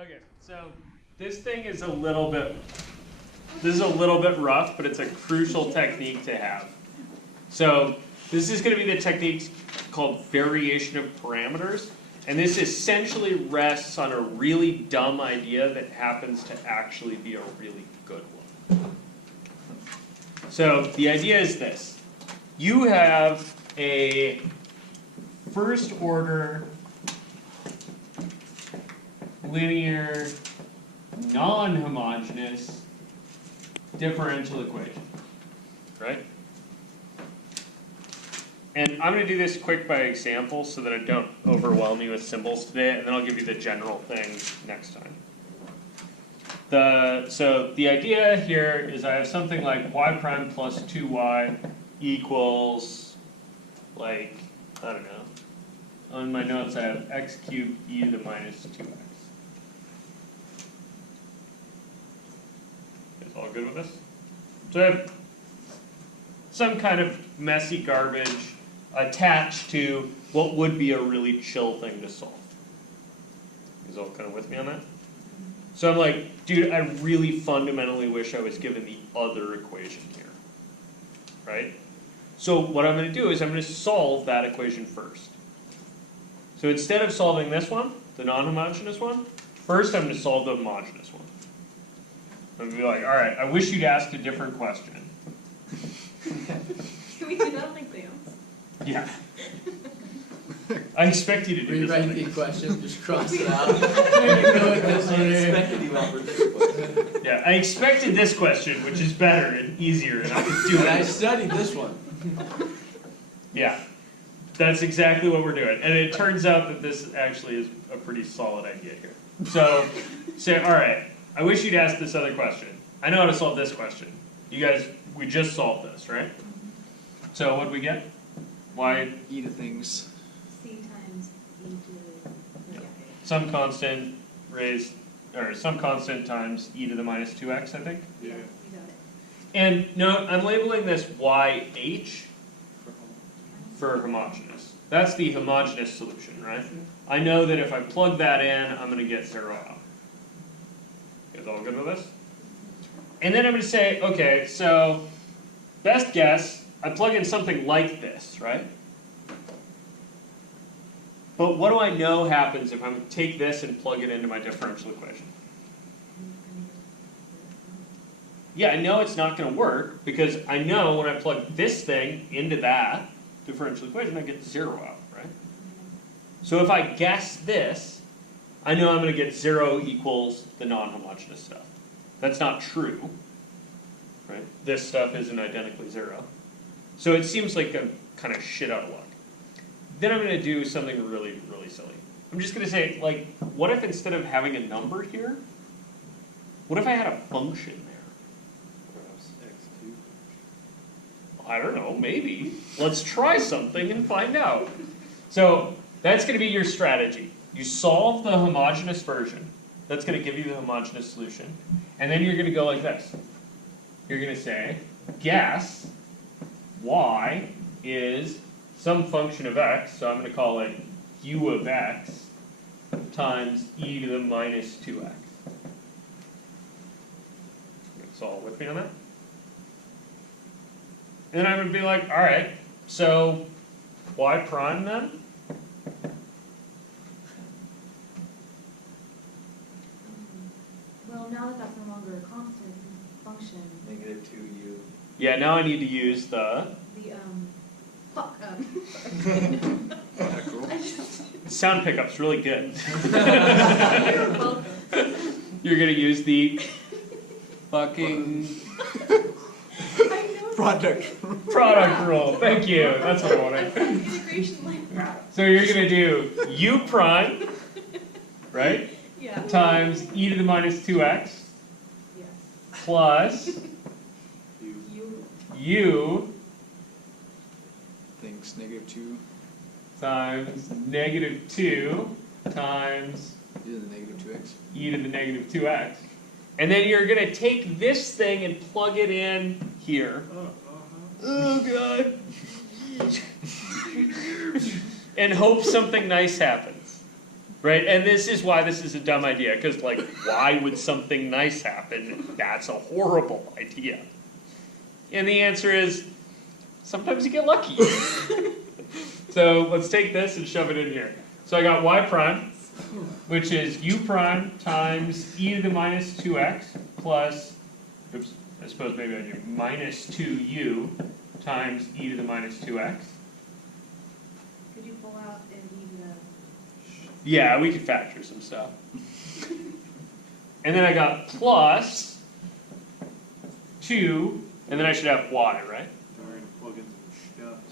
Okay, so this thing is a little bit rough, but it's a crucial technique to have. So this is going to be the technique called variation of parameters. And this essentially rests on a really dumb idea that happens to actually be a really good one. So the idea is this. You have a first order linear non-homogeneous differential equation, right? And I'm going to do this quick by example so that I don't overwhelm you with symbols today, and then I'll give you the general thing next time. So the idea here is I have something like y prime plus 2y equals, like, I don't know. On my notes I have x cubed e to the minus 2x. Is all good with this? So I have some kind of messy garbage attached to what would be a really chill thing to solve. You guys all kind of with me on that? So I'm like, dude, I really fundamentally wish I was given the other equation here, right? So what I'm going to do is I'm going to solve that equation first. So instead of solving this one, the non-homogeneous one, first I'm going to solve the homogeneous one. I'm going to be like, all right, I wish you'd asked a different question. Can we do that like dance? Yeah. I expect you to do this. Rewrite the question, just cross it out. Yeah, I expected this question, which is better and easier, and I could do it. I studied this one. Yeah, that's exactly what we're doing. And it turns out that this actually is a pretty solid idea here. So, say, all right, I wish you'd ask this other question. I know how to solve this question. You guys, we just solved this, right? So what did we get? Y E to things. C times E to the, some constant raised, or some constant times e to the minus 2x, I think? Yeah, you got it. And note, I'm labeling this YH for homogeneous. That's the homogeneous solution, right? I know that if I plug that in, I'm going to get 0 out. You guys all good with this? And then I'm going to say, okay, so best guess, I plug in something like this, right? But what do I know happens if I take this and plug it into my differential equation? Yeah, I know it's not going to work because I know when I plug this thing into that differential equation, I get 0 out, right? So if I guess this, I know I'm going to get 0 equals the non-homogeneous stuff. That's not true, right? This stuff isn't identically 0. So it seems like I'm kind of shit out of luck. Then I'm going to do something really, really silly. I'm just going to say, like, what if instead of having a number here, what if I had a function there? I don't know, maybe. Let's try something and find out. So that's going to be your strategy. You solve the homogeneous version. That's going to give you the homogeneous solution. And then you're going to go like this. You're going to say, guess y is some function of x, so I'm going to call it u of x times e to the minus 2x. It's all with me on that? And then I'm going to be like, all right, so y prime then? Well, now that that's no longer a constant function. Negative 2u. Yeah, now I need to use the Fuck. Cool. sound pickup's really good. You're welcome. You're going to use the fucking product rule. Thank you. That's what I wanted. Integration like So you're going to do u prime, right? yeah. Times e to the minus 2x Yes. plus You. u Things negative 2. times negative 2 times E to the negative 2x. e to the negative 2x. And then you're going to take this thing and plug it in here. Oh, God. And hope something nice happens. Right, and this is why this is a dumb idea, because like, why would something nice happen? That's a horrible idea. And the answer is, sometimes you get lucky. So let's take this and shove it in here. So I got y prime, which is u prime times e to the minus 2x plus, oops, I suppose maybe I do, minus 2u times e to the minus 2x. Could you pull out and leave the? Yeah, we could factor some stuff. And then I got plus 2, and then I should have y, right?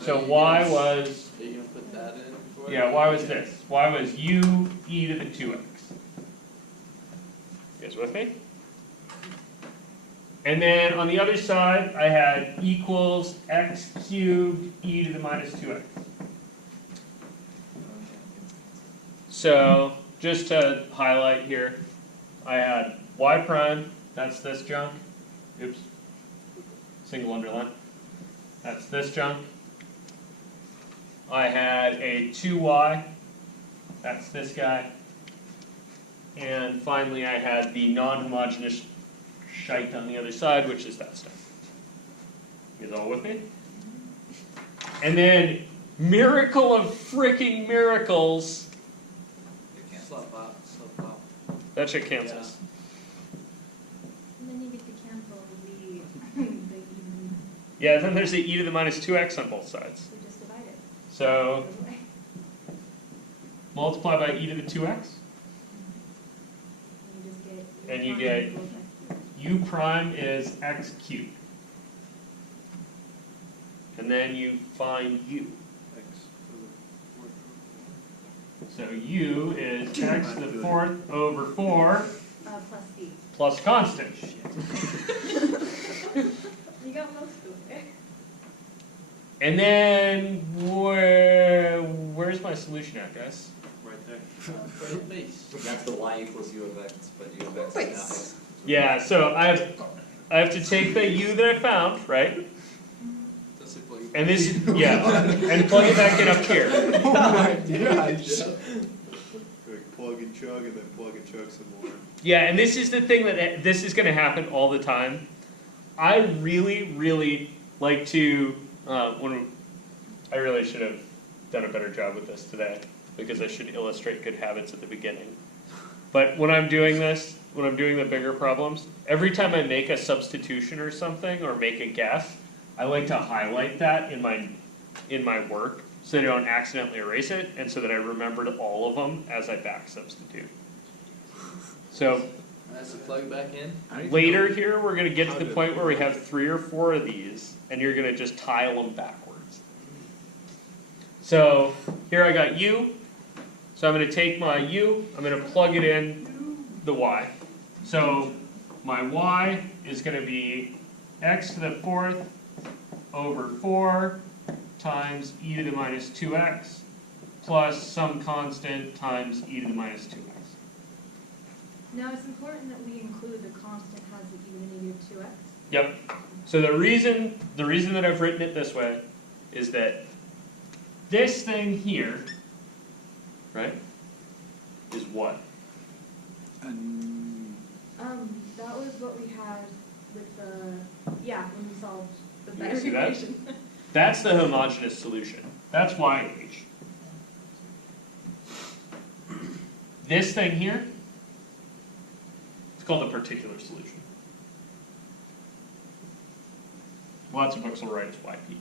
So y was, Are you gonna put that in for yeah, y was this. Y was u e to the 2x. You guys with me? And then on the other side, I had equals x cubed e to the minus 2x. So just to highlight here, I had y prime, that's this junk. Oops, single underline. That's this junk. I had a 2y, that's this guy. And finally I had the non-homogeneous shite on the other side, which is that stuff. You guys all with me? And then, miracle of freaking miracles, Slap out, slap out. that shit cancels. And then you get to cancel the even. Yeah, then there's the e to the minus 2x on both sides. So just divide it. So, Goes away. multiply by e to the 2x. And you just get. And you prime get- equals x cubed. U prime is x cubed. And then you find u. So u is x to the 4th over 4 Plus c. plus constant. You got most of it. And then where's my solution at, guys? Right there. That's the y equals u of x, but u of x is now x. Yeah, so I have to take the u that I found, right? That's it, plug. And this is, yeah, and plug it back in up here. Plug and chug and then plug and chug some more. Yeah, and this is the thing that this is going to happen all the time. I really, really like to, I really should have done a better job with this today because I should illustrate good habits at the beginning. But when I'm doing this, when I'm doing the bigger problems, every time I make a substitution or something or make a guess, I like to highlight that in my work so that I don't accidentally erase it and so that I remembered all of them as I back substitute. So That's the plug back in. later here, we're going to get to the point where we have 3 or 4 of these, and you're going to just tile them backwards. So here I got u. So I'm going to take my u, I'm going to plug it in the y. So my y is going to be x to the 4th over 4 times e to the minus 2x plus some constant times e to the minus 2x. Now it's important that we include the constant has the even and negative 2x. Yep. So the reason that I've written it this way is that this thing here, right, is what? That was what we had with the, yeah, when we solved the You better guys see that? equation. That's the homogeneous solution. That's YH. This thing here, it's called the particular solution. Lots of books will write as YP.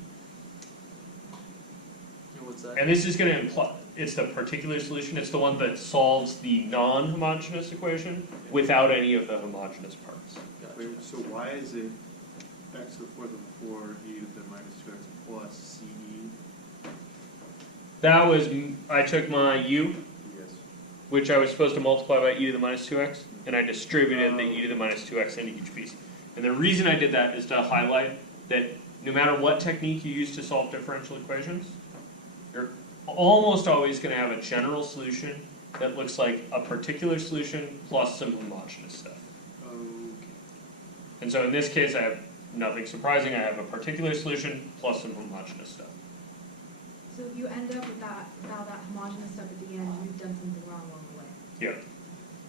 What's that? And this is going to imply, it's the particular solution, it's the one that solves the non-homogeneous equation without any of the homogeneous parts. Gotcha. Wait, so why is it x to the 4th over 4 e to the minus 2x plus ce? That was, I took my u, Yes. which I was supposed to multiply by e to the minus 2x, and I distributed the e to the minus 2x into each piece. And the reason I did that is to highlight that no matter what technique you use to solve differential equations, you're almost always going to have a general solution that looks like a particular solution plus some homogeneous stuff. Okay. And so in this case, I have nothing surprising. I have a particular solution plus some homogeneous stuff. So if you end up with that, without that homogeneous stuff at the end, you've done something wrong along the way. Yeah.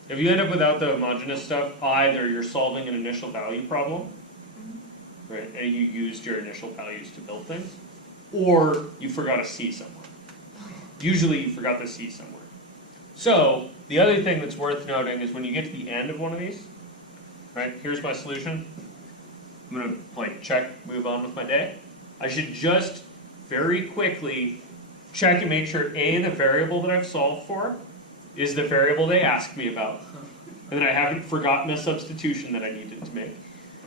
If you end up without the homogeneous stuff, either you're solving an initial value problem, right, and you used your initial values to build things, or you forgot a C somewhere. Usually you forgot the C somewhere. So, the other thing that's worth noting is when you get to the end of one of these, right, here's my solution. I'm gonna like check, move on with my day. I should just very quickly check and make sure A, the variable that I've solved for is the variable they asked me about, and that I haven't forgotten a substitution that I needed to make,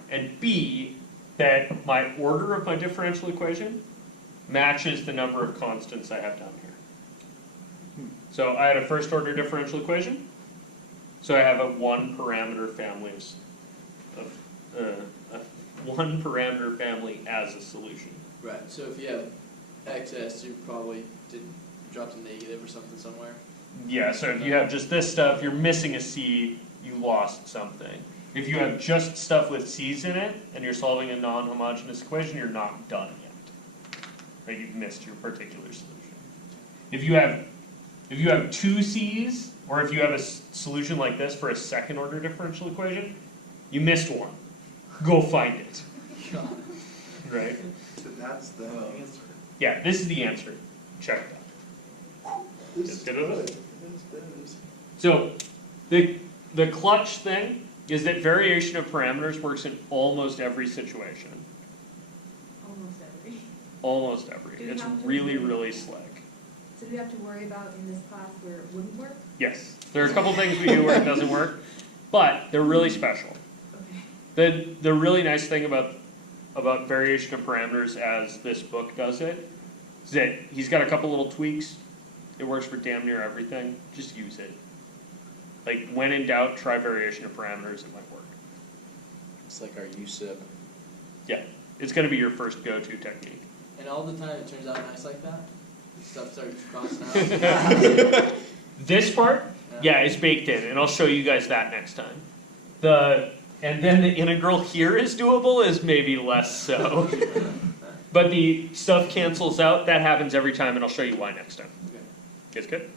and B, that my order of my differential equation matches the number of constants I have down here. So I had a first order differential equation, so I have a one parameter family of one parameter family as a solution. Right, so if you have excess, you probably did drop to negative or something somewhere. Yeah, so if you have just this stuff, you're missing a C, you lost something. If you have just stuff with C's in it, and you're solving a non-homogeneous equation, you're not done yet. Right, you've missed your particular solution. If you have two C's, or if you have a solution like this for a second order differential equation, you missed one. Go find it. Right? So that's the answer. Yeah, this is the answer. Check that. Just get it. So the clutch thing is that variation of parameters works in almost every situation. Almost every. Almost every. Do you It's have to really, do- really slick. So do we have to worry about in this class where it wouldn't work? Yes. There are a couple things we do where it doesn't work, but they're really special. Okay. The really nice thing about variation of parameters as this book does it is that he's got a couple little tweaks. It works for damn near everything. Just use it. Like when in doubt, try variation of parameters. It might work. It's like our USIP. Yeah, it's going to be your first go-to technique. And all the time it turns out nice like that? Stuff starts crossing out? This part, yeah, is baked in, and I'll show you guys that next time. And then the integral here is doable is maybe less so. But the stuff cancels out, that happens every time, and I'll show you why next time. Okay. Guys good?